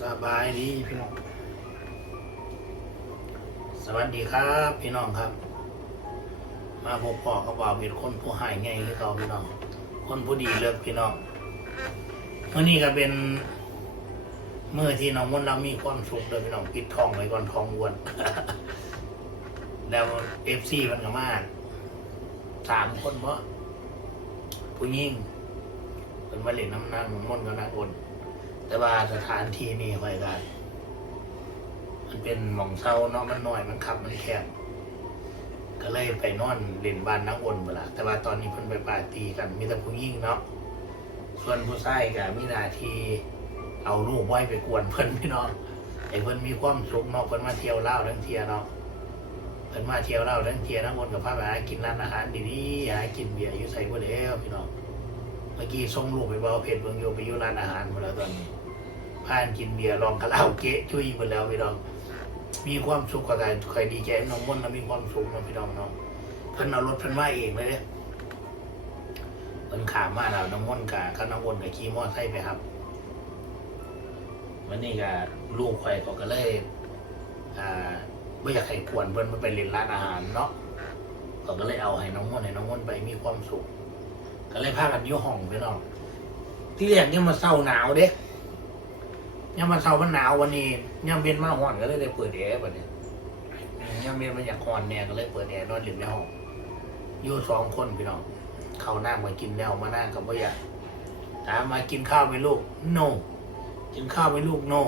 สบายดีพี่น้อง สวัสดีครับพี่น้องครับ มาพบพ่อกับบ่าวเป็นคนผู้ให้ไงที่เขาพี่น้อง คนผู้ดีเลิกพี่น้องเมื่อนี้ก็เป็นเมื่อที่น้องมนเรามีความสุขเลยพี่น้องปิดทองไว้ก่อนทองวนแล้วเอฟซีมันก็มาสามคนเพราะผู้หญิงเป็นมาเล่นน้ำนางมนกับนางอน แต่ว่าสถานที่นี่ค่อยกัน มันเป็นหม่องเศร้าเนาะมันน้อยมันขับมันแคบก็เลยไปนอนเล่นบ้านนักวนเวลาแต่ว่าตอนนี้เพิ่นไปปาร์ตี้กันมีแต่ผู้หญิงเนาะส่วนผู้ชายก็มีหน้าที่เอาลูกไว้ไปกวนเพิ่นพี่น้องไอ้เพิ่นมีความสุขเนาะเพิ่นมาเที่ยวเล่าทั้งเที่ยเนาะเพิ่นมาเที่ยวเล่าทั้งเที่ยนักวนกับพาไปหากินร้านอาหารดีๆหากินเบียร์อยู่ใส่บ่แล้วพี่น้องเมื่อกี้ส่งลูกไปเบาเพจเบิ่งอยู่ไปอยู่ร้านอาหารหมดแล้วตอนนี้ พานกินเบียร์ลองคาราโอเกะช่วยไปแล้วพี่น้อง มีความสุขกับการใครดีใจน้องมนต์นะมีความสุขนะพี่น้องเนาะเพิ่นเอารถเพิ่นมาเองเลยเนี่ยเพิ่นขามมาแล้วน้องมนกับข้าน้องมนกับขี่มอไซค์ไปครับวันนี้ก็ลูกข่อยเขาก็เลยอ่าไม่อยากให้กวนเพิ่นมาไปเล่นร้านอาหารเนาะเขาก็เลยเอาให้น้องมนให้น้องมนไปมีความสุข ก็เลยพากันอยู่ห้องพี่น้องที่แรกเนี่ยมาเศร้าหนาวเด้ ยามมันเช้ามันหนาววันนี้ยามเย็นมาห้อนก็เลยได้เปิดแอร์บัดนี้ยามเย็นมันอยากห้อนแน่ก็เลยเปิดแอร์นอนอยู่ในห้องอยู่สองคนพี่น้องเขาวหน้ามากินแล้วมานั่งกับพ่อยากถามมากินข้าวไหมลูก no กินข้าวไหมลูก no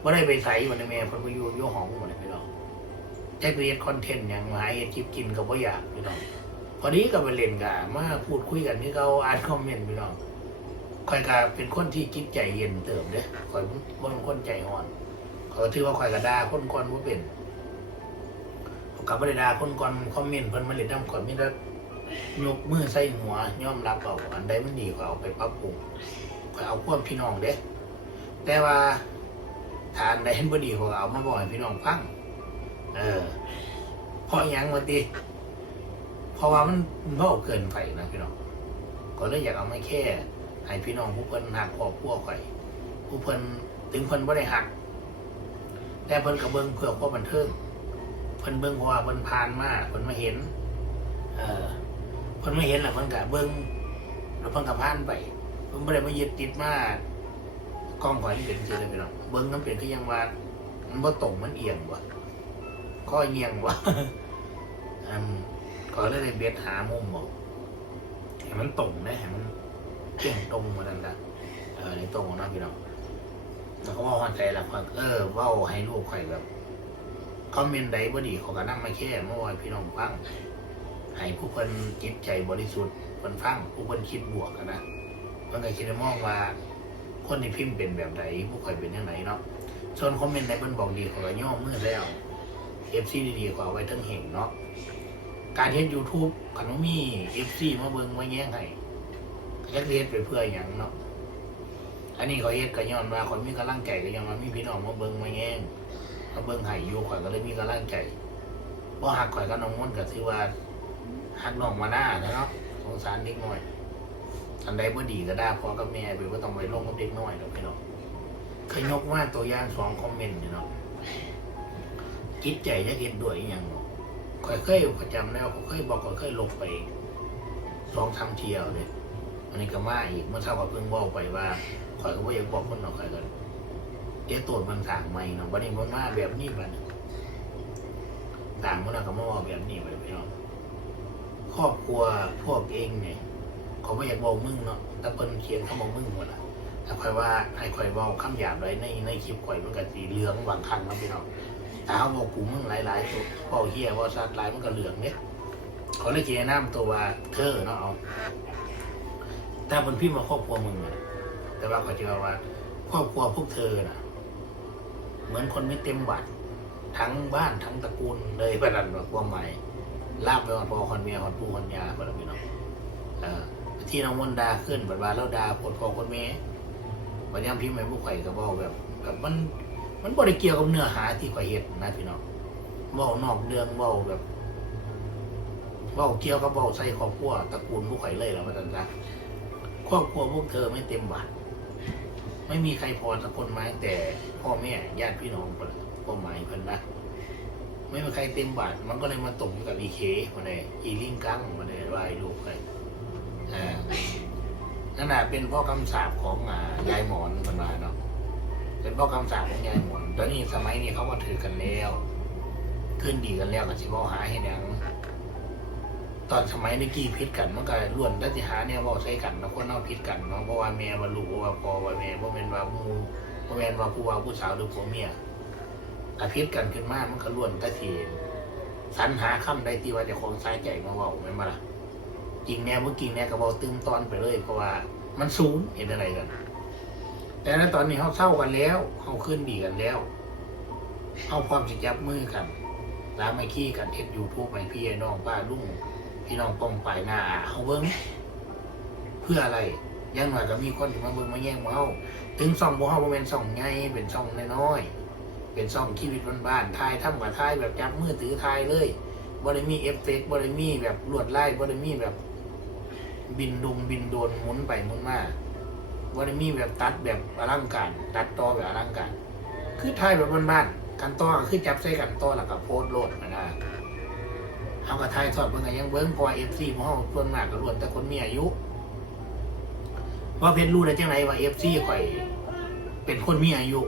ไม่ได้ไปใส่มันในแม่เพิ่นไปอยู่ยู่ห้องหมันพี่น้องแจ็คเรียนคอนเทนต์อย่างหมายคลิปกินกับพ่อยากพี่น้องพอดีก็ไปเล่นกันมาพูดคุยกันที่เขาอ่านคอมเมนต์พี่น้อง ข่อยก็เป็นคนที่จิตใจเย็นเติมเด้ข่อยบ่เป็นคนใจอ่อนเข่อยก็ถือว่าข่อยก็ด่าคนก่อนบ่เป็นข่อยก็บ่ได้ด่าคนก่อนคอมเมนต์เพิ่นมาเล่นนำข่อยมีแต่ยกมือใส่หัวยอมรับเอาอันใดมันดีข่อยเอาไปปรับปรุงข่อยเอาความพี่น้องเด้แต่ว่าถ้าอันใดเห็นบ่ดีขอยก็เอามาบอกให้พี่น้องฟัง เออเพราะหยังว่าติเพราะว่ามันเว้าเกินไปนะพี่น้อง ก็เลยอยากเอามาแค่ ให้พี่น้องผู้เพิ่นหักครอบครัวข่อยผู้เพิ่นถึงเพิ่นบ่ได้หัก แต่เพิ่นก็เบิ่งเพื่อความบันเทิงเพิ่นเบิ่งเพราะว่าเพิ่นผ่านมาเพิ่นมาเห็น เออเพิ่นมาเห็นแล้วเพิ่นก็เบิ่งแล้วเพิ่นก็ผ่านไปเพิ่นบ่ได้มายึดติดมากล้องข่อยนี่เป็นจังเลยพี่น้องเบิ่งน้ำเป็นคือยังว่ามันบ่ตรงมันเอียงว่ะข้อเอียงว่ะอืมก็เลยเบ็ดหามุมบอกให้มันตรงนะให้มัน เก่งตรงเหมือนกันนะเออในตรงนะพี่น้องแล้วก็ว่าหัวใจละพักเออว่าให้ลูกใครแบบคอมเมนต์ใดบ่ดีเขาก็นั่งมาแค่เมื่อวานพี่น้องฟังให้ผู้คนจิตใจบริสุทธิ์คนฟังผู้คนคิดบวกนนะมันก็คิดมองว่า คนที่พิมพ์เป็นแบบไหนผู้คนเป็นยังไงเนาะส่วนคอมเมนต์ใดเพิ่นบอกดีเขาก็ย่อมือแล้วเอฟซีดีๆก็เอาไว้ทั้งเห่งเนาะการเห็นยูทูบขนมมีเอฟซีมาเบิ่งมาแย่งให้ เฮ็ดเฮ็ดไปเพื่ออย่างเนาะอันนี้เขาเฮ็ดก็ย้อนว่าคนมีกำลังใจก็ย้อนว่ามีพี่น้องมาเบิ่งมาแย่งมาเบิ่งให้อยู่ข่อยก็เลยมีกำลังใจบ่หักข่อยก็น้องมนต์ก็ถือว่าหักน้องมาหน้าเนาะสงสารเด็กน้อยอันใดบ่ดีก็ได้พ่อกับแม่ไปบ่ต้องไปลงกับเด็กน้อยดอกพี่น้องเคยยกว่าตัวอย่างสองคอมเมนต์นี่เนาะจิตใจจะเฮ็ดด้วยอหยังเนาะข่อยเคยประจำแล้วข่อยเคยบอกข่อยเคยลบไปสองสาเที่ยวเลย อันนี้ก็มาอีกเมื่อเช้าก็เพิ่งเว่าไปว่าข่อยก็บ่อยากบอกคนเนาะข่อยก็เอ๊ะตัวมันสั่งใหม่เนาะวันนี้มันมาแบบนี้บัดนี้ต่างมันน่ะก็มาว่าแบบนี้ไปพี่น้องครอบครัวพวกเองเนี่ยเขาไม่อยากบอกมึงเนาะแต่เพิ่นเขียนเขาบอกมึงหมดละแต่ข่อยว่าให้ข่อยเว้าคำหยาบไว้ในในคลิปข่อยมันก็สีเหลืองบางครั้งนะพี่น้องแต่เขาบอกกูมึงหลายๆตัวเว้าเฮียว่าซัดหลายมันก็เหลืองเนี่ยเขาเลยเขียนน้ำตัวว่าเธอเนาะเอา ถ้ามันพี่มาครอบครัวมึงอะแต่ว่าเขาจะว่า ครอบครัวพวกเธอน่ะเหมือนคนไม่เต็มบัตรทั้งบ้านทั้งตระกูลเลยประดันแบบความหมายลาบไปหอดพ่อคนเมียหอดปู่คนยาประดับพี่น้องที่น้องมนดาขึ้นบัดว่าแล้วดาปวดพ่อคนเมียวันนี้พี่ไม่บุกไข่กับเบาแบบแบบมัน มันบริเกี่ยวกับเนื้อหาที่ข่อยเห็ดนะพี่น้องเบานอกเรื่องเบาแบบเบาเกี่ยวกับเบาใส่ครอบครัวตระกูลบุกไข่เลยแล้วมันจะ ครอบครัวพวกเธอไม่เต็มบาทไม่มีใครพอสักคนมาแต่พ่อแม่ญาติพี่น้องคนพ่อหมายเพิ่นนะไม่มีใครเต็มบาทมันก็เลยมาตกอยู่กับอีเคมาเลยอีลิงกังมาเลยว่าไอ้ลูกไปอ่านั่นน่ะเป็นพ่อคำสาปของอ่ายายหมอนคนมาเนาะเป็นพ่อคำสาปของยายหมอนตอนนี้สมัยนี้เขาก็ถือกันแล้ว ขึ้นดีกันแล้วก็สิบ่หาให้หนัง ตอนสมัยในกี้พิษกันมันก็ล้วนดัติหาเนี่ยว่าใช้กันนะคนเอาพิษกันเนาะเพราะว่าแม่ว่าลูกเพราะว่าพ่อว่าแม่เพราะเป็นว่ามูเพราะเป็นว่าผู้ว่าผู้สาวหรือผัวเมียถ้าพิษกันขึ้นมามันก็ล้วนดัทีสรรหาคำใดที่ว่าจะของสายใจมาว่าไม่มาล่ะจริงแน่เมื่อกี้แน่ก็เบาตึมตอนไปเลย เพราะว่ามันสูงเห็นอะไรกัน แต่ในตอนนี้เขาเศร้ากันแล้วเขาขึ้นดีกันแล้วเขาพร้อมจะจับมือกัน แล้างไม่ขี้กันเทศยูทูบไปพี่ไอ้น้องป้าลุง พี่น้องป้องไปหน้าอาเขาเบิ้งเพื่ออะไรยังหน่อยก็มีคนที่มาเบิ้งมาแย่งมาเฮาถึงซ่องบ่เฮาบ่เป็นซ่องใหญ่เป็นซ่องน้อยๆเป็นซ่องชีวิตบ้านๆทายทำกับทายแบบจับมือถือทายเลยบ่ได้มีเอฟเฟกต์บ่ได้มีแบบลวดลายบ่ได้มีแบบ บินดุมบินโดนหมุนไปหมุนมาบ่ได้มีแบบตัดแบบอลังการตัดต่อแบบอลังการคือทายแบบบ้านๆกันต่อคือจับใส่กันต่อแล้วก็โพสต์โหลดนะนะ เอากระทายทอดเบิ่งกันยังเบิ้งพอเอฟซีของเฮาส่นมากก็ล้วนแต่คนมีอายุว่าเพชรรู้ได้จังไรว่าเอฟซีข่อย เป็นคนมีอายุ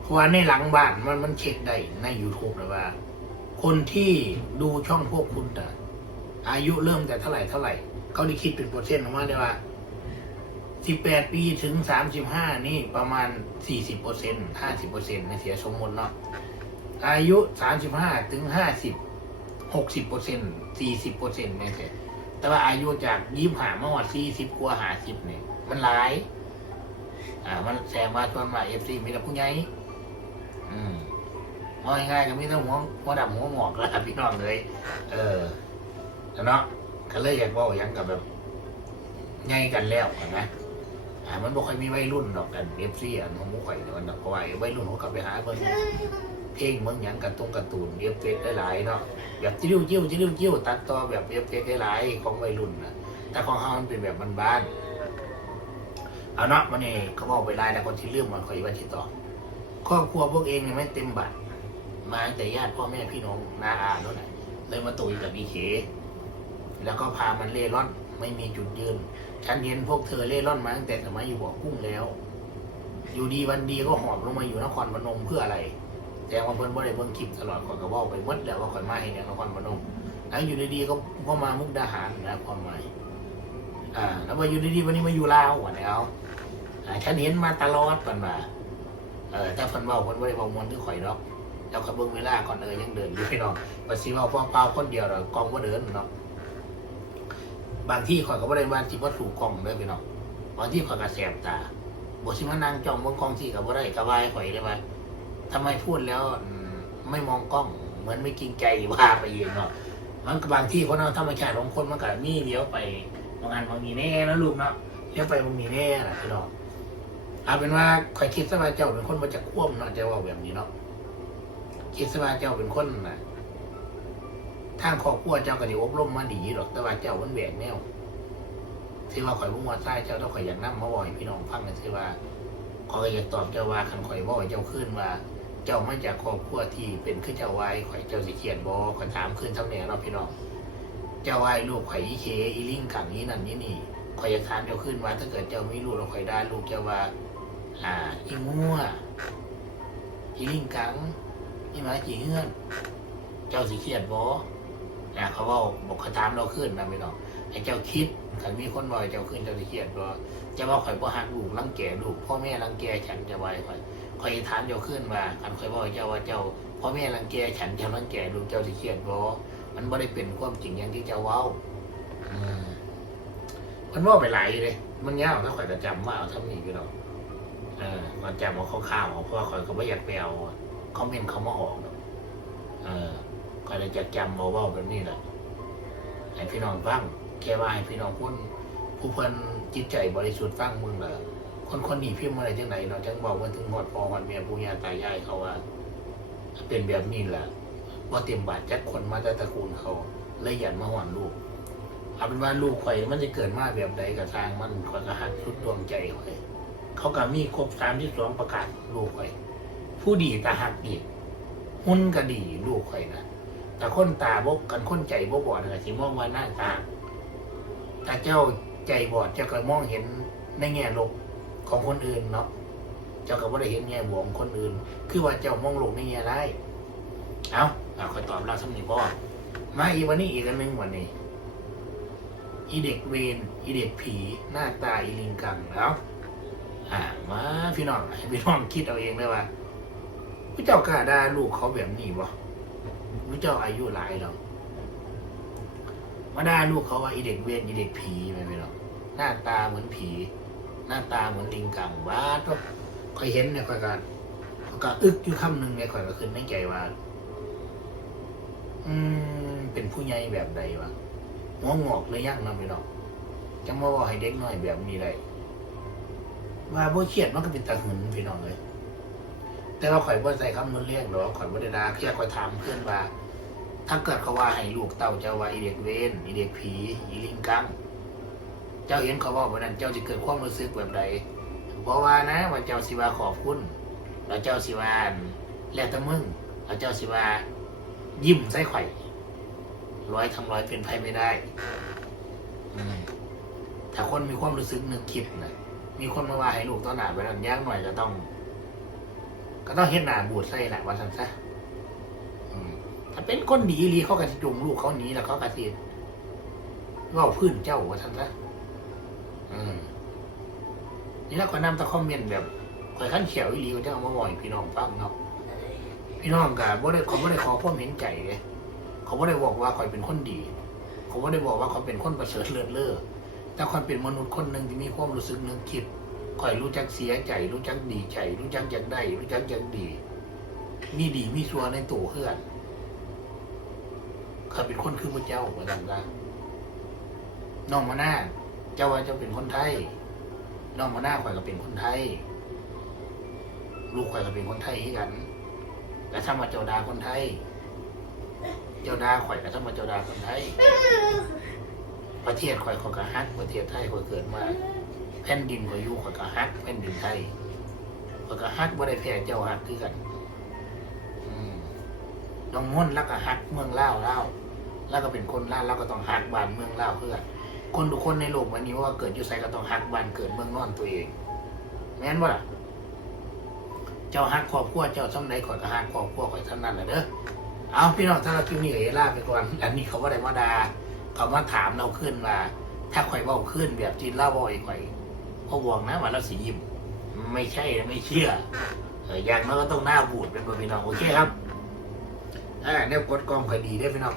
เพราะว่าในหลังบ้านมันมันเช็คได้ใน YouTube นะว่า คนที่ดูช่องพวกคุณน่อายุเริ่มแต่เท่าไหร่เท่าไหร่เขาได้คิดเป็นเปอร์เซ็นต์ออกมาได้ว่า18ปีถึง35นี่ประมาณ40เปอร์เซ็นต์50เปอร์เซ็นต์ในเสียสมมติเนาะอายุ35ถึง50 หกสิบเปอร์เซ็นต์สี่สิบเปอร์เซ็นต์นี่สิแต่ว่าอายุจากยี่สิบห้ามาวัดสี่สิบกว่าห้าสิบเนี่ยมันหลาย อ่า มันแซงมาตอนมาเอฟซีมีแต่ผู้ใหญ่อืมเอาง่ายๆก็มีแต่หัวหัวดำหัวหงอกแล้วพี่น้องเลย เออแล้วเนาะก็เลยอยากบอกย่างกับแบบใหญ่กันแล้วเห็นไหมอ่า มันบ่ค่อยมีวัยรุ่นดอกกันเอฟซีอะน้องมุ้ข่อยเนี่ยมันดอกเพราะว่าวัยรุ่นเขากลับไปหาเบิ่งเพลงเมืองยังกันตรงการ์ตูนเอฟเฟกต์หลายเนาะ แบบจิ้วจิ้วจิ้วจิ้วตัดต่อแบบเอฟเฟกต์หลายๆของวัยรุ่นนะแต่ของเขามันเป็นแบบบ้านๆเอาเนาะมันนี่เขาบอกไปไล่แต่คนที่เรื่องมันคอยว่าที่ต่อครอบครัวพวกเองเนี่ยไม่เต็มบัตรมาตั้งแต่ญาติพ่อแม่พี่น้องน้าอาแล้วแหละเลยมาตุยกับอีเคแล้วก็พามันเล่ร่อน ไม่มีจุดยืน ฉันเห็นพวกเธอเล่ร่อนมาตั้งแต่สมัยอยู่บ่อกุ้งแล้ว อยู่ดีวันดีก็หอบลงมาอยู่นครพนมเพื่ออะไร แต่ว่าเพิ่นบ่ได้เบิ่งคลิปตลอดข่อยก็เว้าไปหมดแล้วว่าข่อยมาเฮ็ดหยังนครพนมแล้วอยู่ดีๆก็ก็มามุกดาหารนะความหมายอ่า แล้วมาอยู่ดีๆวันนี้มาอยู่ลาวว่าแล้วอ่าฉันเห็นมาตลอดเพิ่นว่าเออแต่เพิ่นเว้าเพิ่นบ่ได้เว้ามวนคือข่อยดอกแล้วก็เบิ่งเวลาก่อนเออยังเดินอยู่พี่น้องว่สิเว้าเปล่าๆคนเดียวดอกกองบ่เดินเนาะบางที่ข่อยก็บ่ได้ว่าสิบ่ถูกกล้องเด้อพี่น้องบางที่ข่อยก็แสบตาบ่สิมานั่งจ้องเบิ่งกล้องที่ก็บ่ได้ก็วายข่อยได้ว่า ทำไมพูดแล้วอืมไม่มองกล้อง เหมือนไม่กินใจว่าไปเองเนาะมันก็บางที่คนเอาธรรมชาติของคนมันก็มีเลี้ยวไปบางงานบางมีแน่นะลูกเนาะเลี้ยวไปบางมีแน่นะพี่น้องเอาเป็นว่าคอยคิดซะว่าเจ้าเป็นคนมาจากควมเนาะจะว่าแบบนี้เนาะคิดซะว่าเจ้าเป็นคนนะทางครอบครัวเจ้าก็ได้อบรมมาดีหรอกแต่ว่าเจ้ามันแหวกแนวที่ว่าข่อยมุ่งว่าใต้เจ้าต้องข่อยอยากนั่งมาบ่อยพี่น้องฟังกันสิว่าขอยอยากตอบเจ้าว่าคันข่อยบ่ให้เจ้าขึ้นว่า เจ้ามาจากครอบครัวที่เป็นขึ้นเจ้าไว้ข่อยเจ้าสิเขียนบ่ข่อยถามขึ้นทำแนวเนาพี่น้องเจ้าไว้ลูกข่อยอีเคอีลิงกังนี้นั่นนี่นี่ข่อยอยากถามเจ้าขึ้นว่าถ้าเกิดเจ้าไม่รู้เราข่อยได้ลูกเจ้าว่าอ่าอีงัวอีลิงกังอีหมาจีเฮือน เจ้าสิเขียนบอ่าเขาบอกบอกเขาถามเราขึ้นนะพี่น้องให้เจ้าคิดคันมีคนบ่อยเจ้าขึ้นเจ้าสิเขียนบ่จะว่าข่อยบ่หักลูกรังแกลูกพ่อแม่รังแกฉันจะไว้ข่อย ข่อยถามเจ้าขึ้นว่าคันข่อยบอกเจ้าว่าเจ้าพ่อแม่รังแกฉันเจ้ารังแกลูกเจ้าสิเครียดบ่มันบ่ได้เป็นความจริงอย่างที่เจ้าเว้าอมันว่าไปหลายอยู่เลยมันยาวถ้าข่อยจะจำว่าเอาทำนี่พี่น้องเออมันจำเอาข้าวๆเอาเพราะว่าข่อยก็บ่อยากไปเอาคอมเมนต์เขามาออกอกเออข่อยเลยจะจำเอาว้าแบบนี้แหละให้พี่น้องฟังแค่ว่าให้พี่น้องพูดผู้เพิ่นจิตใจบริสุทธิ์ฟังมึงล่ะ คนคนนี้พิมพ์อะไรจังไหนเนาะจังบอกว่าถึงหอดพ่อหอดเมียปู่ย่าตายายเขาว่า เป็นแบบนี้แหละว่าเต็มบาทจักคนมาจากตระกูลเขาเลยหยันมาหอนลูกเอาเป็นว่าลูกข่อยมันจะเกิดมาแบบใดกับทางมันข่อยก็หักสุดดวงใจข่อยเขาก็มีครบสามที่สองประกาศลูกข่อย ผู้ดีตาหักดีหุ่นก็ดีลูกข่อยนะแต่คนตาบกกันคนใจบกบอดนะสิมองว่าหน้าตาถ้าเจ้าใจบอดเจ้าก็มองเห็นในแง่ลบ ของคนอื่นเนาะเจ้าก็ไม่ได้เห็นแง่บวกของคนอื่น คือว่าเจ้ามองโลกในแง่ร้ายเอาเอาคอยตอบเราสำนีพ่อมาอีวันนี้อีกอันหนึ่งวันนี้ อีเด็กเวนอีเด็กผีหน้าตาอีลิงกังแล้วอ่ามาพี่น้องพี่น้องคิดเอาเองเลยว่าพระเจ้ากล้าด่าลูกเขาแบบนี้บ่พระเจ้าอายุหลายแล้วมาด่าลูกเขาว่าอีเด็กเวนอีเด็กผีไหมพี่น้องหน้าตาเหมือนผี น้าตาเหมือนลิงกังว้าก็คอยเห็นเนี่ยคอยก็ข้อยก็อึกอยู่คำหนึ่งเนี่ยคอยก็ขึ้นในใจว่า อืม เป็นผู้ใหญ่แบบใดวะหัวงอกเลยยังนะพี่น้องจังมาบอกให้เด็กน้อยแบบนี้ได้ว่าบ่เครียดมันก็เป็นตาหึนพี่น้องเลย แต่ว่าข่อยบ่ใส่คำนุนเรียกหรอกข่อยบ่ได้ดาแค่ข่อยถามเพื่อนว่า ถ้าเกิดเขาว่าให้ลูกเต้าเจ้าว่าอีเด็กเวนอีเด็กผี อีลิงกัง จ้าเห็นเขาว่าวันนั้น เจ้าจะเกิดความรู้สึกแบบใดเพราะว่านะว่าเจ้าสิวาขอบคุณแล้วเจ้าสิวาแล้วแต่มึงแล้วเจ้าสิวายิ้มใส่ไข่ร้อยทำร้อยเป็นไปไม่ได้ถ้าคนมีความรู้สึกนึกคิดนะมีคนมาว่าให้ลูกต้อนหนาไปนั่นยากหน่อยก็ต้อง ก็ต้องเห็นหนาบูดใส่แหละว่าสันซะถ้าเป็นคนดีอีหลีเขากระสิจุงลูกเขาหนีแล้วเขากระสิเว่าพื้นเจ้าว่าสันซะ นี่แล้วก็นำตะคอมเมนต์แบบข่อยขั้นเขียวอีหลีก็จะเอามาบ่อยพี่น้องฟังเนาะพี่น้องกะบ่ได้เขาบ่ได้ขอความเห็นใจเลยเขาบ่ได้บอกว่าข่อยเป็นคนดี เขาบ่ได้บอกว่าเขาเป็นคนประเสริฐเลิศเล่อแต่ความเป็นมนุษย์คนหนึ่งที่มีความรู้สึกนึกคิดคอยรู้จักเสียใจ รู้จักดีใจ รู้จักอยากได้ รู้จักอยากดีมีดีมีชัวในตัวเพื่อนเขาเป็นคนคือพระเจ้าเหมือนกันนะน้องมาหน้า เจ้าว่าเจ้าเป็นคนไทยน้องมาหน้าข่อยก็เป็นคนไทย ลูกข่อยก็เป็นคนไทยที่กัน และถ้ามาเจ้าดาคนไทย เจ้าดาข่อยก็ถ้ามาเจ้าดาคนไทย ประเทศข่อยข่อยก็ฮักประเทศไทยข่อยเกิดมาแผ่นดินข่อยอยู่ข่อยก็ฮักแผ่นดินไทยข่อยก็ฮักบ่ได้แพ้เจ้าฮักคือกันน้องม่นแล้วก็ฮักเมืองเล่าวลาแล้วก็เป็นคนล่าวแล้วก็ต้องฮักบ้านเมืองเล่าเพื่อน คนทุกคนในโลกวันนี้ว่าเกิดอยู่ไสก็ต้องฮักบ้านเกิดเมืองนอนตัวเอง แม่นบ่ล่ะเจ้าฮักครอบครัวเจ้าสำใดข่อยก็ฮักครอบครัวขอยเท่านั้นแหละเด้อเอาพี่น้องถ้าเราคลิปนี้ก็อย่าลาไปก่อนอันนี้เขาว่าได้มาดาเขามาถามเราขึ้นว่าถ้าข่อยเบาขึ้นแบบที่เล่าบ่อยข่อยเขาบอกนะว่าเราสียิ้มไม่ใช่ไม่เชื่ออย่างนั้นก็ต้องหน้าบูดเป็นพี่น้องโอเคครับอ่าเนี่ยกดกองข่อยดีได้พี่น้อง